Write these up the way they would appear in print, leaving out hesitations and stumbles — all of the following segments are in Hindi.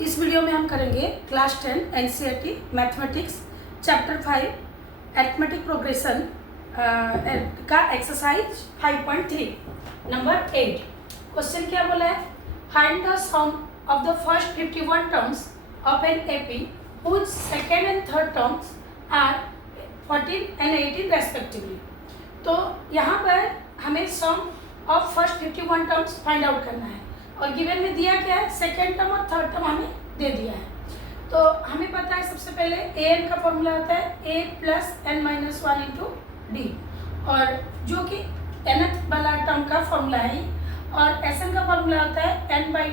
इस वीडियो में हम करेंगे class 10 NCERT mathematics chapter 5 arithmetic progression का एक्सरसाइज 5.3 नंबर 8। क्वेश्चन क्या बोला है? Find the sum of the first 51 terms of an AP which second and third terms are 14 and 18 respectively. तो यहाँ पर हमें sum of first 51 terms find out करना है और गिवन में दिया क्या है, सेकेंड टर्म और थर्ड टर्म हमें दे दिया है। तो हमें पता है सबसे पहले ए एन का फॉर्मूला होता है a plus n minus one into d, और जो कि एनथ वाला टर्म का फॉर्मूला है, और एस एन का फॉर्मूला होता है n by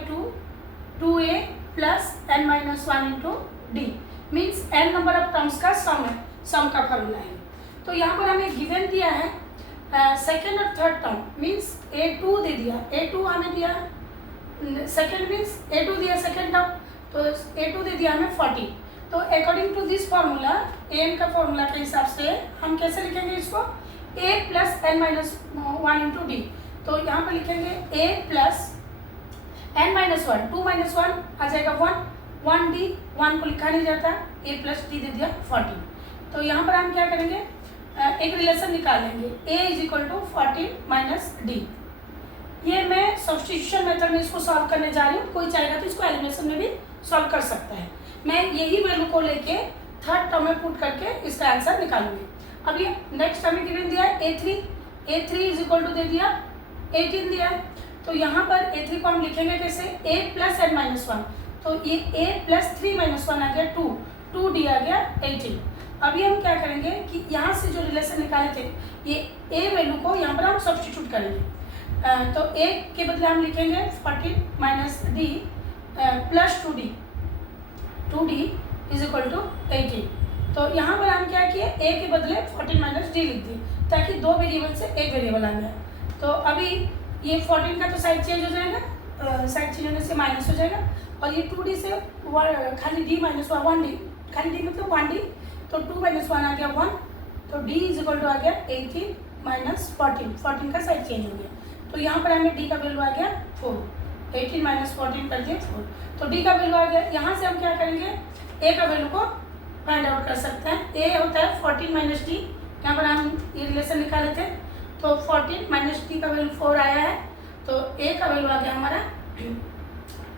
two a plus n minus one into d, means n number of terms का सम है, सम का फॉर्मूला है। तो यहाँ पर हमें गिवन दिया है सेकेंड और थर्ड टर्म, मीन्स A2 दे दिया, A2 हमें दिया सेकेंड मीन्स A2 दिया सेकेंड टर्म, तो A2 दे दिया हमें 40। तो according to this formula n का फॉर्मूला के हिसाब से हम कैसे लिखेंगे इसको, a plus n minus one into d. तो यहाँ पर लिखेंगे a plus n minus one, 2 minus one आ जाएगा 1 डी, 1 को लिखा नहीं जाता, a प्लस डी दे दिया 40। तो यहाँ पर हम क्या करेंगे, एक रिलेशन निकालेंगे a is equal to 40 minus d. ये मैं सब्स्टिट्यूशन मेथड में इसको सॉल्व करने जा रही हूँ, कोई चाहेगा तो इसको एलिमिनेशन में भी सॉल्व कर सकता है। मैं यही वैल्यू को लेके थर्ड टर्म में पुट करके इसका आंसर निकालूंगी। अब ये नेक्स्ट हमें गिवन दिया है a3 इज इक्वल टू दे दिया 18 दिया है। तो यहाँ पर a3 को हम लिखेंगे कैसे, a plus n minus one, तो ये a प्लस 3 माइनस वन आ गया 2 डी आ गया 18। अभी हम क्या करेंगे कि यहाँ से जो रिलेशन निकाले थे, ये a वैल्यू को यहाँ पर हम सब्स्टिट्यूट करेंगे। तो a के बदले हम लिखेंगे 40 minus d plus 2d is equal to 18। तो यहाँ पर हम क्या किए, a के बदले 40 माइनस डी लिख दिए ताकि दो वेरिएबल से एक वेरिएबल आ गया। तो अभी ये 14 का तो साइड चेंज हो जाएगा, साइड चेंज होने से माइनस हो जाएगा, और ये 2d से खाली d माइनस 1 डी, खाली d मतलब 1d, तो 2 माइनस 1 आ गया 1, तो d इज इक्वल टू आ गया 18 माइनस 14 का साइड चेंज हो गया। तो यहाँ पर हमें d का वैल्यू आ गया 4, 18 माइनस 14 कर दिए 4, तो d का वैल्यू आ गया। यहाँ से हम क्या करेंगे, a का वैल्यू को फाइंड आउट कर सकते हैं। a होता है 14 माइनस डी, यहाँ पर हम ये रिलेशन निकाले थे, तो 14 माइनस डी का वैल्यू 4 आया है, तो a का वैल्यू आ गया हमारा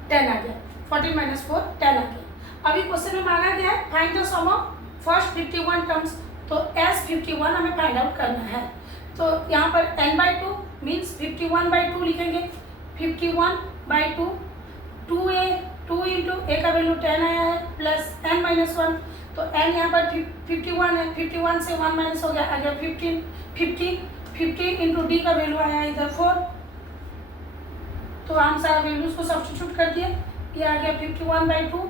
10 आ गया, 14 माइनस 4 10 आ गया। अभी क्वेश्चन में मांगा गया है find the sum of first 51 terms, तो S51 हमें फाइंड आउट करना है। तो यहाँ पर n बाई 2 मीन्स 51/2 लिखेंगे, 51/2, 2 इंटू ए का वैल्यू 10 आया है प्लस n माइनस 1, तो n यहाँ पर 51 है, 51 से 1 माइनस हो गया, आ गया 50 इंटू डी का वैल्यू आया इधर 4, तो हम सारा वैल्यूज को सब्स्टिट्यूट कर दिए, ये आ गया 51/2,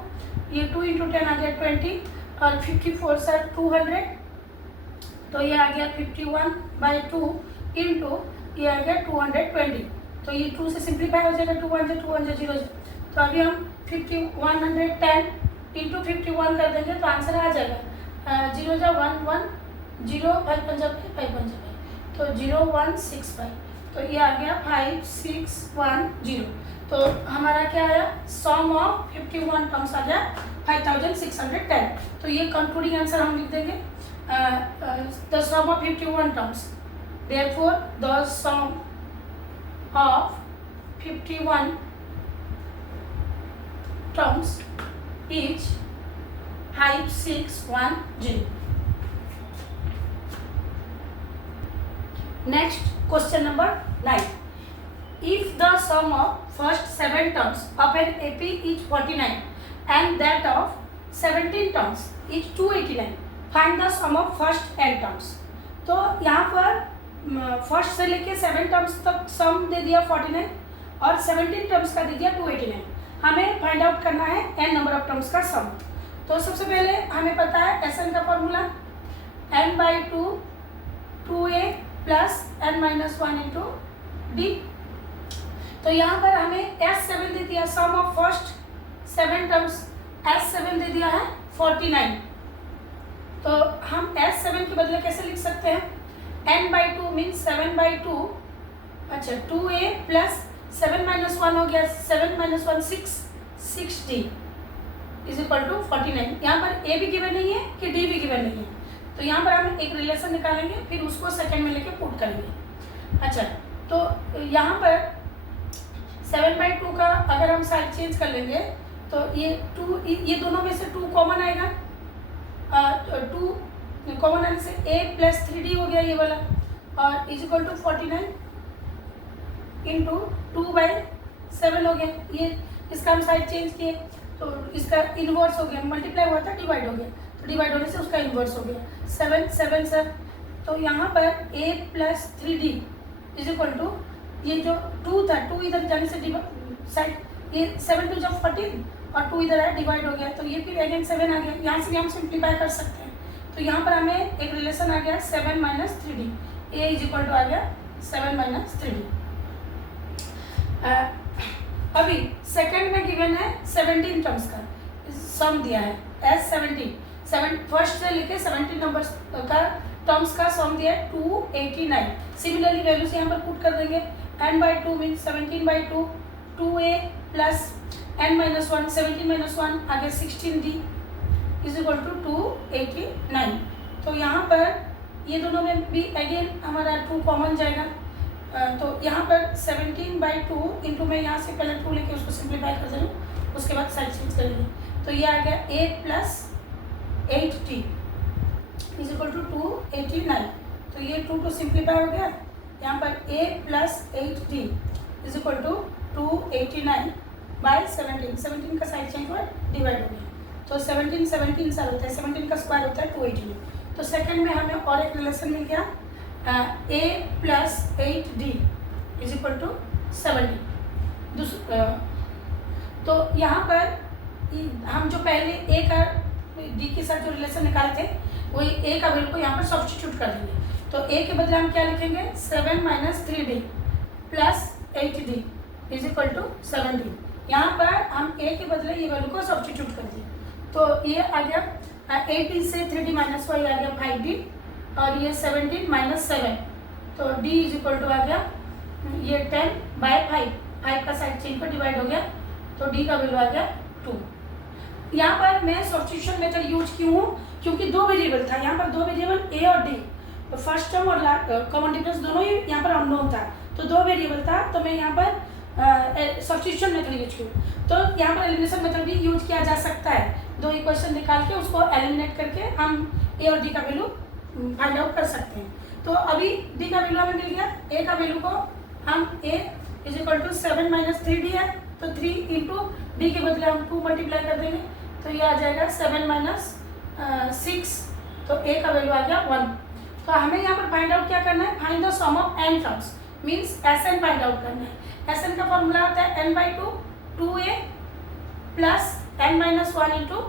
ये 2 इंटू 10 आ गया 20, और 54 से 200, तो ये आ गया 51/2 इंटू ये आ गया 220, तो ये 2 से सिंप्लीफाई हो जाएगा, 2 1 0। तो अभी हम 110 इंटू 51 कर देंगे तो आंसर आ जाएगा 0 जा 1 1 0 5 5 तो 0165, तो ये आ गया 5610। तो हमारा क्या आया, सम ऑफ 51 टर्म्स आ गया 5610। तो ये कंक्लूडिंग आंसर हम लिख देंगे, the sum of 51 terms, therefore the sum of 51 terms is 5610. Next, question number 9. If the sum of first 7 terms of an AP is 49 and that of 17 terms is 289, find the sum of first n terms. तो यहाँ पर फर्स्ट से लेके 7 टर्म्स तक सम दे दिया 49 और 17 टर्म्स का दे दिया 289। हमें फाइंड आउट करना है n नंबर ऑफ टर्म्स का सम। तो सबसे पहले हमें पता है एस एन का formula n by 2a plus n minus 1 into d. तो यहाँ पर हमें S7 दे दिया, सम ऑफ फर्स्ट 7 टर्म्स S7 दे दिया है 49। तो हम S7 के बदले कैसे लिख सकते हैं, n बाई 2 मीन्स 7/2, अच्छा 2a प्लस 7 माइनस 1 हो गया, 7 माइनस 1 6, 60 इज इक्वल टू 49। यहाँ पर ए भी गिवन नहीं है कि डी भी गिवन नहीं है, तो यहाँ पर हम एक रिलेशन निकालेंगे, फिर उसको सेकंड में लेके पुट करेंगे। अच्छा, तो यहाँ पर 7/2 का अगर हम साइड चेंज कर लेंगे तो ये 2, ये दोनों में से 2 कॉमन आएगा, 2 कॉमन आने से a + 3d हो गया ये वाला, और इज इक्वल टू 49 इंटू 2/7 हो गया। ये इसका हम साइड चेंज किए तो इसका इन्वर्स हो गया, मल्टीप्लाई हुआ था डिवाइड हो गया, तो डिवाइड होने से उसका इन्वर्स हो गया 7 सर। तो यहाँ पर a + 3d is equal to ये जो 2 था, 2 इधर जाने से साइड, ये 7 2 जब 14 और 2 इधर है डिवाइड हो गया, तो ये फिर अगेन 7 आ गया। यहाँ से भी हम सिंप्लीफाई कर सकते हैं, तो यहाँ पर हमें एक रिलेशन आ गया 7 - 3d, a is equal to आ गया 7 - 3d। अभी सेकंड में गिवन है 17 टर्म्स का सम दिया है एस 17, फर्स्ट से लेके 17 नंबर्स का टर्म्स का सम दिया है 289। सिमिलरली वैल्यूज यहाँ पर पुट कर देंगे, n/2 means 17/2, 2a plus n-1, 17 - 1 आगे 16d इज इक्वल टू 289। तो यहाँ पर ये दोनों में भी अगेन हमारा 2 कॉमन जाएगा, तो यहाँ पर 17/2 इंटू में यहाँ से पहले 2 लेके उसको सिंप्लीफाई कर दे, उसके बाद साइड चेंज करेंगे, तो ये आ गया a + 8t is equal to 289। तो ये 2 सिंप्लीफाई हो गया, यहाँ पर a + 8t is equal to 289/17, 17 का साइड चेंज हुआ डिवाइड हो गया, तो 17 साल होता है, 17 का स्क्वायर होता है 289। तो सेकंड में हमें और एक रिलेशन मिल गया a + 8d is equal to 70। तो यहाँ पर हम जो पहले a का d के साथ जो रिलेशन निकाले थे वही a का वैल्यू को यहाँ पर सब्स्टिट्यूट कर देंगे, तो a के बदले हम क्या लिखेंगे 7 - 3d + 8d is equal to 70। यहाँ पर हम a के बदले ये वैल्यू को सब्स्टिट्यूट कर दिए, तो ये आ गया 18 से 3d - 5 आ गया 5d, और ये 17 - 7, तो d इज इक्वल टू आ गया ये 10/5, 5 का साइड चेंज पर डिवाइड हो गया, तो d का वैल्यू आ गया 2। यहाँ पर मैं सब्स्टिट्यूशन मेथड यूज क्यों हूँ, क्योंकि 2 वेरिएबल था, यहाँ पर 2 वेरिएबल a और d, तो फर्स्ट टर्म और कॉमन डिफरेंस दोनों ही यहाँ पर अननोन था, तो 2 वेरिएबल था, तो मैं यहाँ पर सब्स्टिट्यूशन मेथड यूज किया। तो यहाँ पर एलिमिनेशन मेथड भी यूज किया जा सकता है, 2 इक्वेशन निकाल के उसको एलिमिनेट करके हम a और d का वैल्यू फाइंड आउट कर सकते हैं। तो अभी d का वैल्यू हमें मिल गया, a का वैल्यू को हम a is equal to 7 - 3d है, तो 3 इंटू d के बदले हम 2 मल्टीप्लाई कर देंगे, तो ये आ जाएगा 7 - 6, तो a का वैल्यू आ गया 1। तो हमें यहाँ पर फाइंड आउट क्या करना है, find the sum of n terms, means Sn find out करना है। Sn का फॉर्मूला होता है n/2 2a plus n-1 into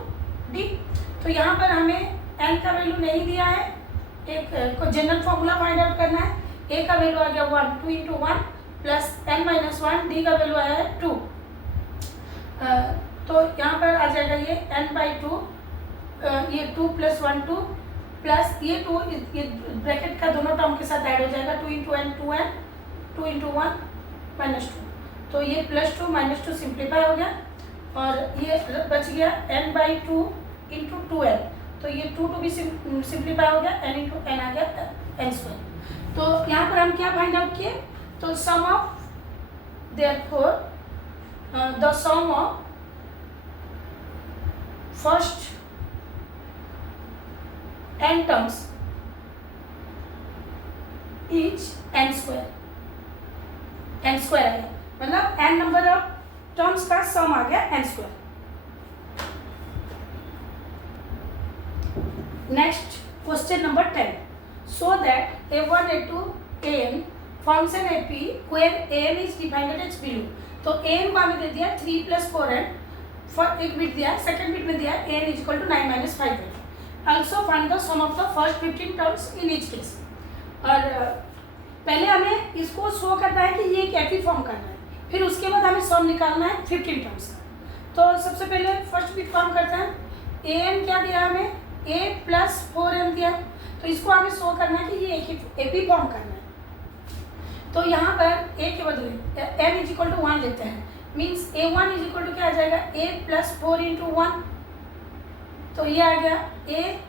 d। तो यहाँ पर हमें n का वैल्यू नहीं दिया है, एक को जनरल फॉर्मूला फाइंड आउट करना है। a का वैल्यू आ गया 1, 2 इंटू 1 प्लस n-1, d का वैल्यू आया है 2। तो यहाँ पर आ जाएगा ये n/2, ये 2 + 1 2 प्लस ये 2, ये ब्रैकेट का दोनों टर्म के साथ ऐड हो जाएगा, 2 इंटू n 2n, 2 इंटू 1 -2, तो ये +2 -2 सिंप्लीफाई हो गया, और ये बच गया n/2 इंटू 2n, तो ये 2 भी सिंप्लीफाई हो गया, n इंटू n आ गया n²। तो यहाँ पर हम क्या फाइंड आउट किए, तो sum of therefore the sum of first n terms is n², n² आ गया, मतलब n नंबर ऑफ टर्म्स का सम आ गया n²। Next question number 10, so that a1 a2 an forms an AP where an is divided as below। तो an को हमें दे दिया 3 + 4n, एक बिट दिया, सेकंड बिट में दिया an is equal to 9 - 5n। Also find the sum of the first 15 terms in each case. और पहले हमें इसको शो करना है कि ये एक एपी फॉर्म करना है, फिर उसके बाद हमें सम निकालना है 15 टर्म्स का। तो सबसे पहले फर्स्ट बिट फॉर्म करते हैं, an क्या दिया हमें, a + 4n दिया, तो इसको हमें शो करना है कि ये एक एपी फॉर्म करना है। तो यहाँ पर a के बदले n इज इक्वल टू 1 लेते हैं, means a1 is equal to क्या आ जाएगा, a + 4 इंटू 1 तो ये आ गया ए,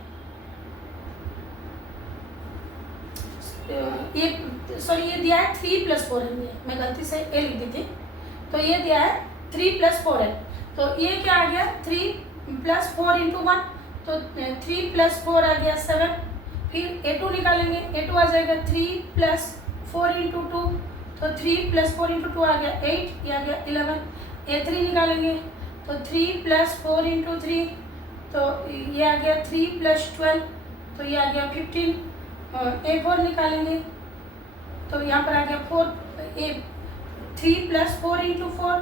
ये सॉरी ये दिया है 3 + 4n, मैं गलती से ए लिख दी थी, तो ये दिया है 3 + 4n, तो ये क्या आ गया 3 + 4 × 1, तो 3 + 4 आ गया 7, फिर a2 निकालेंगे, a2 आ जाएगा 3 + 4 × 2, तो 3 + 4 × 2 आ गया 8, ये आ गया 11, a3 निकालेंगे तो 3 + 4 × 3, तो ये आ गया 3 + 12, तो ये आ गया 15, a4 निकालेंगे तो यहाँ पर आ गया 3 + 4 × 4,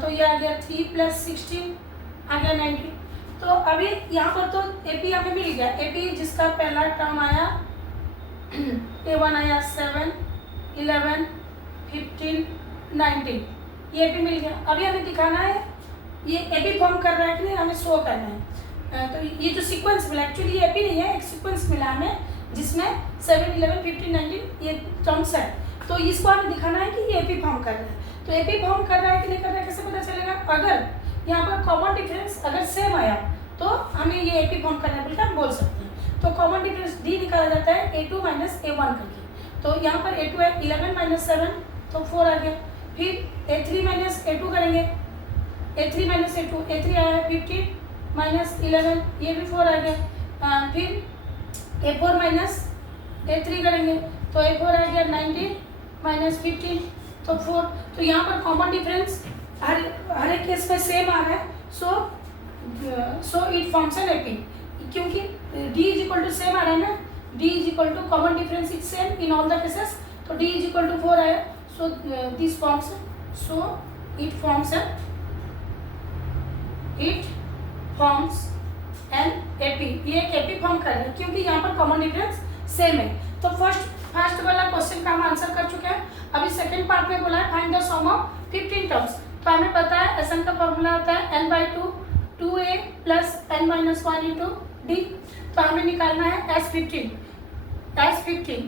तो ये आ गया 3 + 16 आ गया 19। तो अभी यहाँ पर तो AP हमें मिल गया, AP जिसका पहला टर्म आया A1 आया 7, 11, 15, 19, ये AP मिल गया। अभी हमें दिखाना है ये AP फॉर्म कर रहा है कि नहीं, हमें शो करना है। तो ये जो सीक्वेंस मिला एक्चुअली ये AP नहीं है, एक सीक्वेंस मिला हमें जिसमें 7, 11, 15, 19 ये टर्म्स है, तो इसको हमें दिखाना है कि ये AP फॉर्म कर रहा है। तो AP फॉर्म कर रहा है कि नहीं कर रहा है कैसे पता चलेगा, अगर यहाँ पर कॉमन डिफरेंस अगर सेम आया तो हमें ये AP फॉर्म करना है बोलकर हम बोल सकते हैं। तो कॉमन डिफरेंस D निकाला जाता है A2 - A1 करके, तो यहाँ पर A2 है 11 - 7, तो 4 आ गया, फिर A3 - A2 करेंगे, A3 - A2, A3 आया है 15 - 11, ये भी 4 आ गया, फिर A4 - A3 करेंगे तो A4 आ गया 19 - 15, तो 4। तो यहाँ पर कॉमन डिफरेंस हर एक केस में सेम आ रहा है, so it forms an AP, क्योंकि D = सेम आ रहा है ना, D = common difference is same in all the cases, तो D = 4 आया, so this forms, so it forms an AP, ये एक AP फॉर्म कर रहे हैं क्योंकि यहाँ पर कॉमन डिफरेंस सेम है। तो फर्स्ट वाला क्वेश्चन का हम आंसर कर चुके हैं। अभी सेकंड पार्ट में बोला है find the sum of 15 terms, तो हमें पता है SN का फॉर्मूला होता है n/2 2a + n - 1 × D, तो हमें निकालना है S15,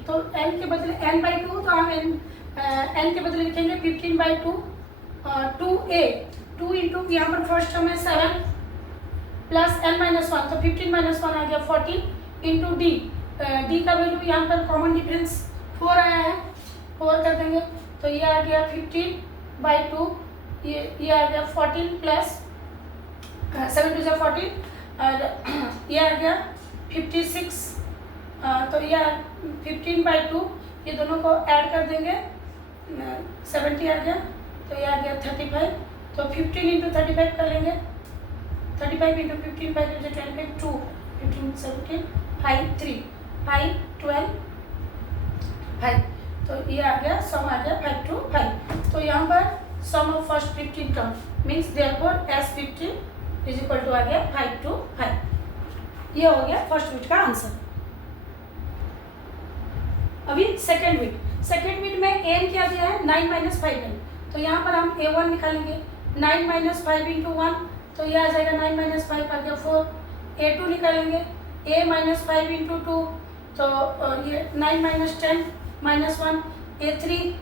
तो n के बदले n/2, तो हम n के बदले लिखेंगे 15/2, 2a 2 × यहाँ पर फर्स्ट टर्म है 7 + n - 1, तो 15 - 1 आ गया 14 × D, D का वैल्यू यहाँ पर कॉमन डिफरेंस 4 आया है, 4 कर देंगे तो ये आ गया 15/2, ये आ गया 14 + 7 × 2 = 14, और ये आ गया 56, तो ये 15/2, ये दोनों को ऐड कर देंगे 70 आ गया, तो ये आ गया 35, तो 15 × 35 कर लेंगे, 35 × 15 5 × 25 2, 15 17 5 3 5 12 5, तो ये आ गया सम आ गया 5 to 5। तो यहाँ पर sum of first 15 term means therefore S15 = आ गया 5 to 5। ये हो गया फर्स्ट बिट का आंसर। अभी सेकेंड बिट में n क्या दिया है 9 - 5n, तो यहाँ पर हम A1 निकालेंगे, 9 - 5 × 1, तो ये आ जाएगा 9 - 5 आ गया 4, A2 निकालेंगे A - 5 × 2, तो ये 9 - 10 - 1, A3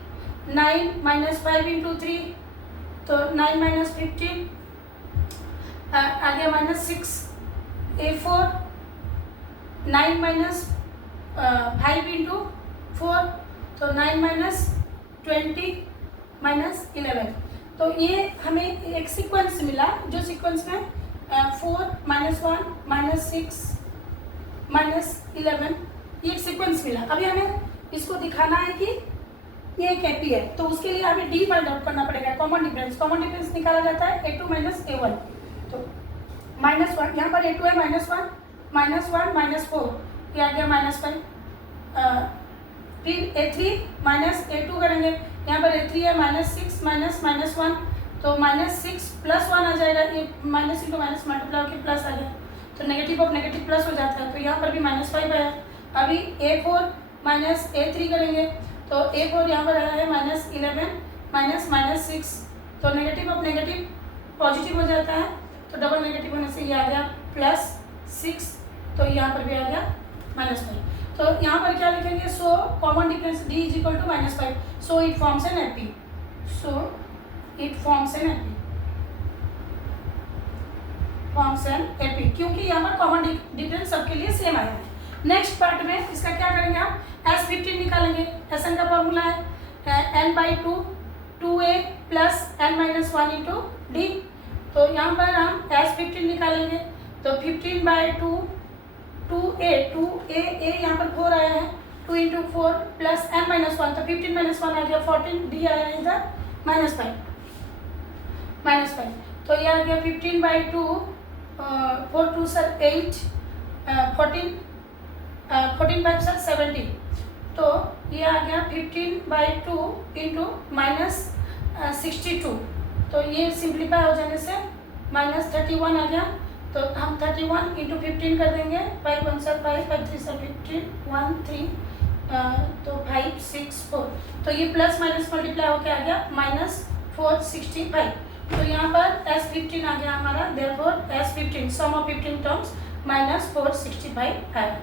9 - 5 × 3, तो 9 - 15 आ गया -6, A4 9 - 5 × 4, तो 9 - 20 - 11, तो ये हमें एक सीक्वेंस मिला जो सीक्वेंस में 4 - 1 -6 -11 ये एक सीक्वेंस मिला। अभी हमें इसको दिखाना है कि ये एक AP है, तो उसके लिए हमें D फाइंड आउट करना पड़ेगा, कॉमन डिफरेंस निकाला जाता है A2 - A1, तो -1 यहाँ पर A2 है -1 -4, ये आ गया -5, फिर A3 - A2 करेंगे, यहाँ पर A3 है -6 -1, तो -6 + 1 आ जाएगा, ये माइनस इंटू माइनस मल्टीप्लाई होकर प्लस आ गया, तो नेगेटिव ऑफ नेगेटिव प्लस हो जाता है, तो यहाँ पर भी -5 आया। अभी A4 - A3 करेंगे, तो A4 यहाँ पर आया है -11 -6, तो नेगेटिव ऑफ नेगेटिव पॉजिटिव हो जाता है, तो डबल नेगेटिव होने से ये आ गया +6, तो यहाँ पर भी आ गया -5। तो यहाँ पर क्या लिखेंगे, so common difference D = -5, so it forms an AP, forms an AP, क्योंकि यहाँ पर कॉमन डिफरेंस सबके लिए सेम आया है। नेक्स्ट पार्ट में इसका क्या करेंगे हम, S15 निकालेंगे। Sn का फॉर्मूला है n/2 2a plus n-1 into d. तो यहाँ पर हम S15 निकालेंगे, तो 15/2 2a यहाँ पर 4 आया है, 2 इंटू 4 प्लस n-1, तो 15 - 1 आ गया 14, डी आया है इधर -5, तो ये आ गया 15/2 4 2 सर 8 14 5 सर 70, तो ये आ गया 15/2 इंटू -62, तो ये सिंप्लीफाई हो जाने से -31 आ गया। तो हम 31 इंटू 15 कर देंगे, 5 1 सर 5 5 3 सर 15 1 3 तो 5 6 4, तो ये प्लस माइनस मल्टीप्लाई होकर आ गया -465। तो यहाँ पर S15 आ गया हमारा, therefore S15 some of 15 terms -465 आया।